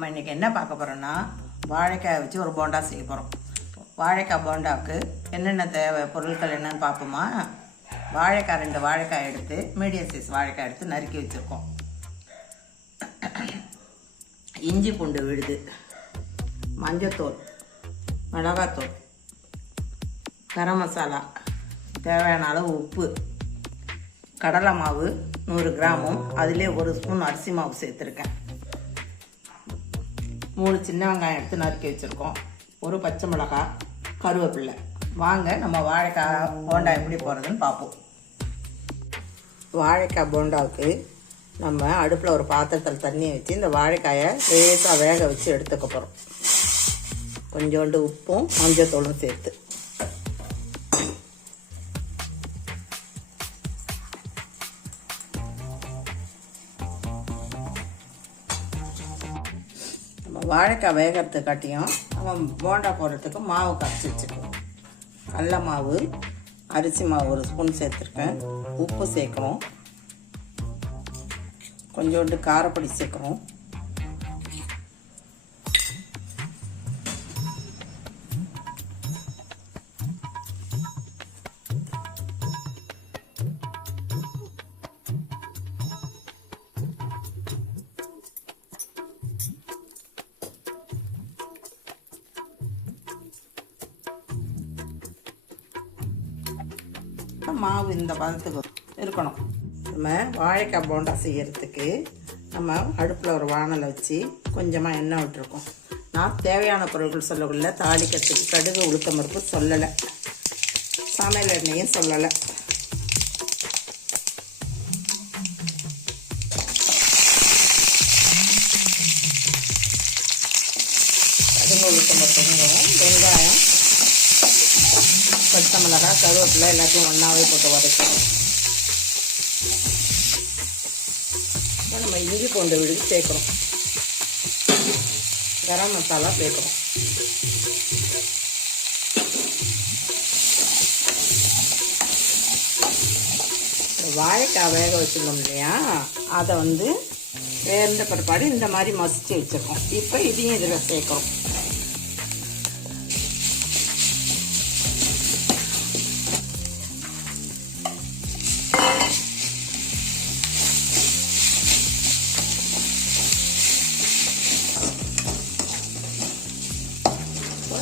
நம்ம இன்றைக்கி என்ன பார்க்க போகிறோன்னா வாழைக்காயை வச்சு ஒரு போண்டா செய்ய போகிறோம். வாழைக்காய் போண்டாவுக்கு என்னென்ன தேவை பொருட்கள் என்னென்னு பார்ப்போமா. வாழைக்காய் 2 வாழைக்காய் எடுத்து மீடியம் சைஸ் வாழைக்காய் எடுத்து நறுக்கி வச்சுருக்கோம். இஞ்சி பூண்டு விழுது, மஞ்சத்தூள், மிளகாத்தூள், கரம் மசாலா, தேவையான அளவு உப்பு, கடலை மாவு 100 கிராமும் அதிலே 1 ஸ்பூன் அரிசி மாவு சேர்த்துருக்கேன். 3 சின்ன வெங்காயம் எடுத்து நறுக்கி வச்சுருக்கோம். 1 பச்சை மிளகாய், கருவேப்பிலை. வாங்க நம்ம வாழைக்காய் போண்டா எப்படி போடுறதுன்னு பார்ப்போம். வாழைக்காய் போண்டாவுக்கு நம்ம அடுப்பில் ஒரு பாத்திரத்தில் தண்ணியை வச்சு இந்த வாழைக்காயை லேசாக வேக வச்சு எடுத்துக்க போகிறோம். கொஞ்சோண்டு உப்பும் மஞ்சத்தூளும் சேர்த்து வாழைக்காய் வேகிறதுக்காட்டியும் நம்ம போண்டா போடுறதுக்கு மாவு கரைச்சி வச்சுக்குவோம். கடல மாவு, அரிசி மாவு 1 ஸ்பூன் சேர்த்துருக்கேன். உப்பு சேர்க்குறோம். கொஞ்சோண்டு காரப்பொடி சேர்க்குறோம். மாவு இந்த பதத்துக்கு இருக்கணும். நம்ம வாழைக்காய் போண்டா செய்யறதுக்கு நம்ம அடுப்பில் ஒரு வானலை வச்சு கொஞ்சமாக எண்ணெய் விட்டுருக்கோம். நான் தேவையான பொருட்கள் சொல்லக்குள்ள தாளிக்கிறதுக்கு கடுகு, உளுத்தம் பருப்பு சொல்லலை, சமையல் எண்ணெயும் சொல்லலை. கடுகு, உளுத்தம் பருப்பு, வெங்காயம், பச்சை மிளகாய், கருவேப்பிலை எல்லாத்தையும் ஒன்றாவே போட்டு வதக்கணும். நம்ம இஞ்சி பூண்டு விழுது சேர்க்குறோம். கரம் மசாலா சேர்க்குறோம். வாழைக்காய் வேக வச்சுருந்தோம் இல்லையா, அதை வேர்ந்த பிற்பாடு இந்த மாதிரி மசிச்சு வச்சுருக்கோம். இப்போ இதையும் இதில் சேர்க்குறோம்.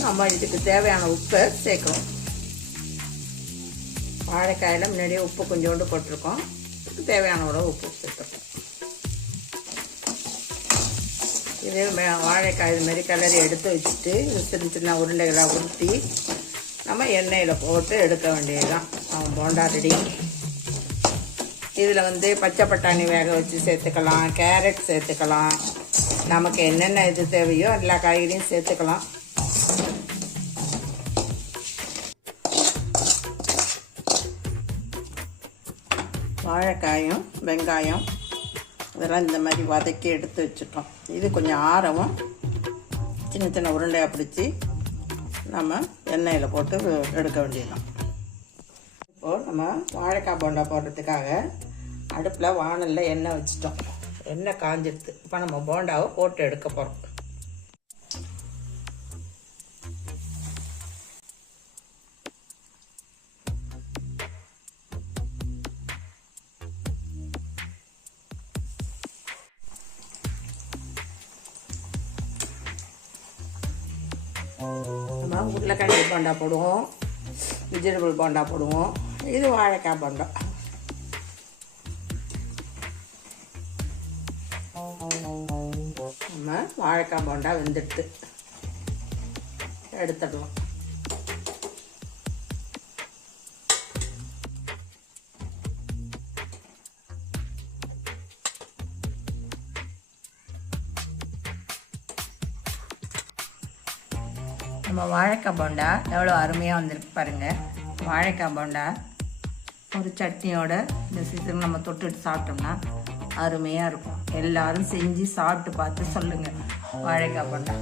நம்ம இதுக்கு தேவையான உப்பை சேர்க்கணும். வாழைக்காயில் முன்னாடியே உப்பு கொஞ்சோண்டு போட்டிருக்கோம். இதுக்கு தேவையான உப்பு சேர்த்துருக்கோம். இதே வாழைக்காய் இதுமாரி கிளறி எடுத்து வச்சுட்டு சின்ன சின்ன உருண்டைகளாக உருட்டி நம்ம எண்ணெயில் போட்டு எடுக்க வேண்டியதுதான். போண்டா ரெடி. இதில் பச்சை பட்டாணி வேக வச்சு சேர்த்துக்கலாம், கேரட் சேர்த்துக்கலாம். நமக்கு என்னென்ன இது தேவையோ எல்லா காய்கறியும் சேர்த்துக்கலாம். வாழைக்காயும் வெங்காயம் இதெல்லாம் இந்த மாதிரி வதக்கி எடுத்து வச்சுட்டோம். இது கொஞ்சம் ஆரவும் சின்ன சின்ன உருண்டையாக பிடிச்சி நம்ம எண்ணெயில் போட்டு எடுக்க வேண்டியதுதான். இப்போது நம்ம வாழைக்காய் போண்டா போடுறதுக்காக அடுப்பில் வானலில் எண்ணெய் வச்சுட்டோம். எண்ணெய் காஞ்சிடுது. இப்போ நம்ம போண்டாவை போட்டு எடுக்க போகிறோம். நம்ம உருளைக்கிழங்கு போண்டா போடுவோம், வெஜிடபிள் போண்டா போடுவோம். இது வாழைக்காய் போண்டா. நம்ம வாழைக்காய் போண்டா வெந்துட்டு எடுத்துடலாம். நம்ம வாழைக்காய் போண்டா எவ்வளோ அருமையாக வந்திருக்கு பாருங்கள். வாழைக்காய் போண்டா ஒரு சட்னியோட இந்த சீசன் நம்ம தொட்டுட்டு சாப்பிட்டோம்னா அருமையாக இருக்கும். எல்லோரும் செஞ்சு சாப்பிட்டு பார்த்து சொல்லுங்கள் வாழைக்காய் போண்டா.